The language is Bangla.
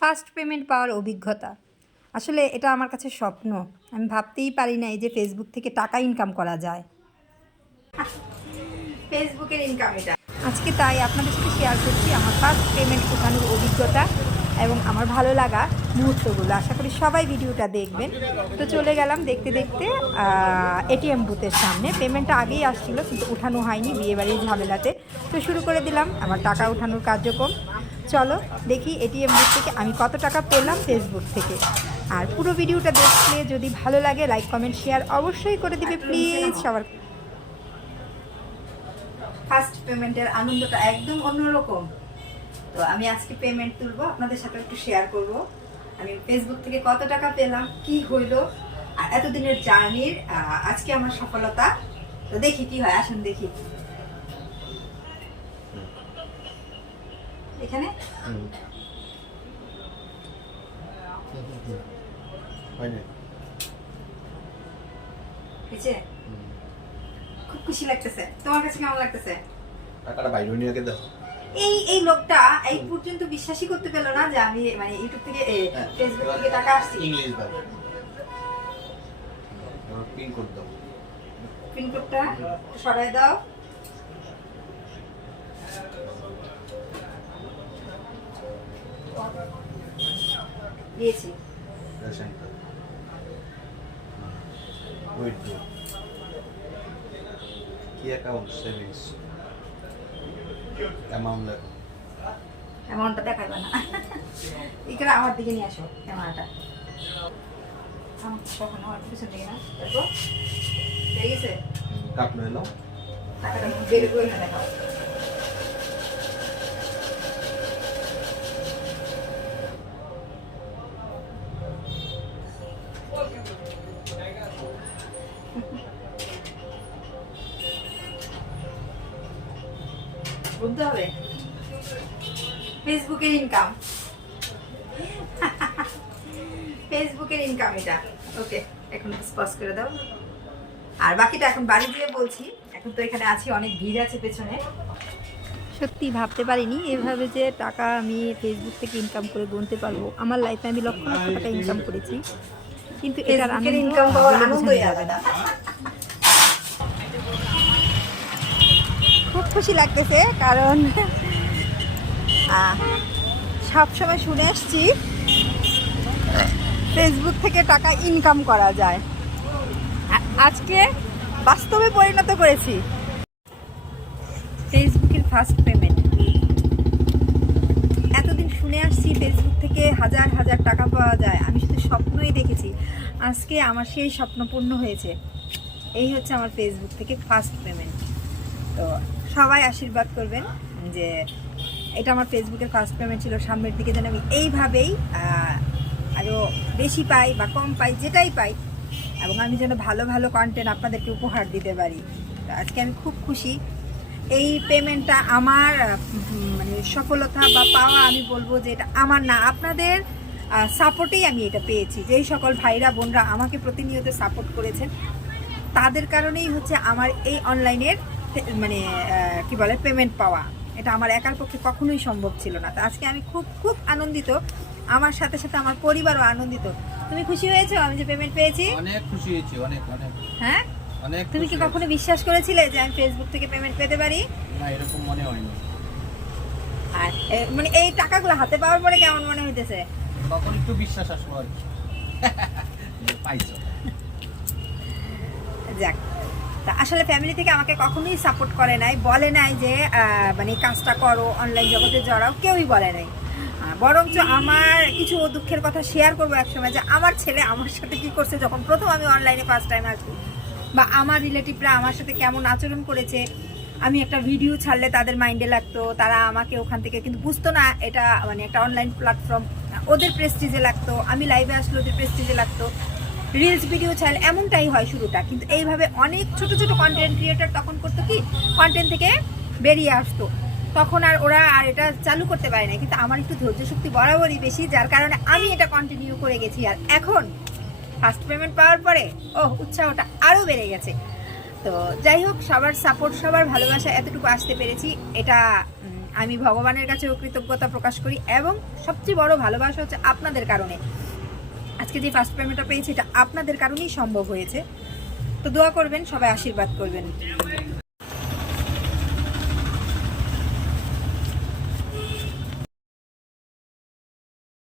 ফার্স্ট পেমেন্ট পাওয়ার অভিজ্ঞতা, আসলে এটা আমার কাছে স্বপ্ন। আমি ভাবতেই পারি না এই যে ফেসবুক থেকে টাকা ইনকাম করা যায়। ফেসবুকের ইনকাম এটা। আজকে তাই আপনাদের সাথে শেয়ার করছি আমার ফার্স্ট পেমেন্ট ওঠানোর অভিজ্ঞতা এবং আমার ভালো লাগা মুহূর্তগুলো। আশা করি সবাই ভিডিওটা দেখবেন। তো চলে গেলাম দেখতে দেখতে এটিএম বুথের সামনে। পেমেন্টটা আগেই আসছিলো কিন্তু উঠানো হয়নি বিয়েবাড়ির ঝামেলাতে। তো শুরু করে দিলাম আমার টাকা উঠানোর কার্যক্রম। চলো দেখি এটিএম বুথ থেকে আমি কত টাকা পেলাম ফেসবুক থেকে। আর পুরো ভিডিওটা দেখলে যদি ভালো লাগে লাইক কমেন্ট শেয়ার অবশ্যই করে দিবে প্লিজ সবার। ফার্স্ট পেমেন্টের আনন্দটা একদম অন্যরকম। তো আমি আজকে পেমেন্ট তুলবো, আপনাদের সাথে একটু শেয়ার করব আমি ফেসবুক থেকে কত টাকা পেলাম, কি হইলো, আর এতদিনের জার্নির আজকে আমার সফলতা। তো দেখি কি হয়, আসুন দেখি। এখানে খুব খুশি লাগতেছে। তোমার কাছে কেমন লাগতেছে? টাকাটা বাইরে নিয়ে রেখে দাও। এই লোকটা এই পর্যন্ত বিশ্বাসই করতে পেল না যে আমি মানে ইউটিউব থেকে ফেসবুক থেকে টাকা আসছে। ইংলিশ ভাবে পিন কোড দাও। পিন কোডটা সরাই দাও। দিয়েছি। Ration card. ওয়েট ডু। কি অ্যাকাউন্ট সেভিংস। অ্যামাউন্টটা দেখাইবা না। এখানে আমার দিকে নিয়ে আসো ক্যামেরাটা। কখন আমার পিছন দিকে না দেখো হয়ে গেছে। কাটলো এলো টাকাটা বের করে না দেখাও। বুঝতে হবে ফেসবুকের ইনকাম। ফেসবুকের ইনকাম এটা। ওকে এখন স্পষ্ট করে দাও। আর বাকিটা এখন বাড়ি দিয়ে বলছি। এখন তো এখানে আছি, অনেক ভিড় আছে পেছনে। সত্যি ভাবতে পারিনি এভাবে যে টাকা আমি ফেসবুক থেকে ইনকাম করে গুনতে পারবো। আমার লাইফে আমি লক্ষ লক্ষ টাকা ইনকাম করেছি, কিন্তু এটার ইনকাম পাওয়ার আনন্দই আলাদা। খুব খুশি লাগতেছে, কারণ সবসময় শুনে এসছি ফেসবুক থেকে টাকা ইনকাম করা যায়। আজকে বাস্তবে পরিণত করেছি। ফেসবুকের ফার্স্ট পেমেন্ট। এতদিন শুনে আসছি ফেসবুক থেকে হাজার হাজার টাকা পাওয়া যায়, আমি শুধু স্বপ্নই দেখেছি। আজকে আমার সেই স্বপ্ন পূর্ণ হয়েছে। এই হচ্ছে আমার ফেসবুক থেকে ফার্স্ট পেমেন্ট। তো সবাই আশীর্বাদ করবেন যে এটা আমার ফেসবুকের ফার্স্ট পেমেন্ট ছিল। সামনের দিকে যেন আমি এইভাবেই আরও বেশি পাই বা কম পাই, যেটাই পাই, এবং আমি যেন ভালো ভালো কন্টেন্ট আপনাদেরকে উপহার দিতে পারি। তো আজকে আমি খুব খুশি। এই পেমেন্টটা আমার মানে সফলতা বা পাওয়া আমি বলবো যে এটা আমার না, আপনাদের সাপোর্টেই আমি এটা পেয়েছি। যেই সকল ভাইরা বোনরা আমাকে প্রতিনিয়ত সাপোর্ট করেছেন তাদের কারণেই হচ্ছে আমার এই অনলাইনের মানে কি বলে পেমেন্ট পাওয়া। এটা আমার একার পক্ষে কখনোই সম্ভব ছিল না। তো আজকে আমি খুব খুব আনন্দিত, আমার সাথে সাথে আমার পরিবারও আনন্দিত। তুমি খুশি হয়েছো আমি যে পেমেন্ট পেয়েছি? অনেক খুশি হয়েছি, অনেক অনেক। হ্যাঁ, অনেক। তুমি কি কখনো বিশ্বাস করেছিলে যে আমি ফেসবুক থেকে পেমেন্ট পেতে পারি? না, এরকম মনে হয়নি। আর মানে এই টাকাগুলো হাতে পাওয়ার পরে কেমন মনে হইতেছে? তখন একটু বিশ্বাস আসলো আর কি। পাইছো। যাক, তা আসলে ফ্যামিলি থেকে আমাকে কখনোই সাপোর্ট করে নাই, বলে নাই যে মানে কাজটা করো, অনলাইন জগতে জড়াও, কেউই বলে নাই। বরঞ্চ আমার কিছু দুঃখের কথা শেয়ার করবো একসময়, যে আমার ছেলে আমার সাথে কি করছে যখন প্রথম আমি অনলাইনে ফার্স্ট টাইম আসি, বা আমার রিলেটিভরা আমার সাথে কেমন আচরণ করেছে। আমি একটা ভিডিও ছাড়লে তাদের মাইন্ডে লাগতো, তারা আমাকে ওখান থেকে কিন্তু বুঝতো না এটা মানে একটা অনলাইন প্ল্যাটফর্ম, ওদের প্রেস্টিজে লাগতো। আমি লাইভে আসলে ওদের প্রেস্টিজে লাগতো। রিলস ভিডিও ছাড়লে এমনটাই হয় শুরুটা, কিন্তু এইভাবে অনেক ছোট ছোট কন্টেন্ট ক্রিয়েটর তখন করতো কি, কন্টেন্ট থেকে বেরিয়ে আসতো, তখন আর ওরা আর এটা চালু করতে পারে না। কিন্তু আমার একটু ধৈর্য শক্তি বরাবরই বেশি, যার কারণে আমি এটা কন্টিনিউ করে গেছি। আর এখন ফার্স্ট পেমেন্ট পাওয়ার পরে উৎসাহটা আরও বেড়ে গেছে। তো যাই হোক, সবার সাপোর্ট, সবার ভালোবাসা এতটুকু আসতে পেরেছি, এটা আমি ভগবানের কাছেও কৃতজ্ঞতা প্রকাশ করি, এবং সবচেয়ে বড় ভালোবাসা হচ্ছে আপনাদের কারণে। আজকে যে ফার্স্ট পেমেন্টটা পেয়েছি এটা আপনাদের কারণেই সম্ভব হয়েছে। তো দোয়া করবেন, সবাই আশীর্বাদ করবেন।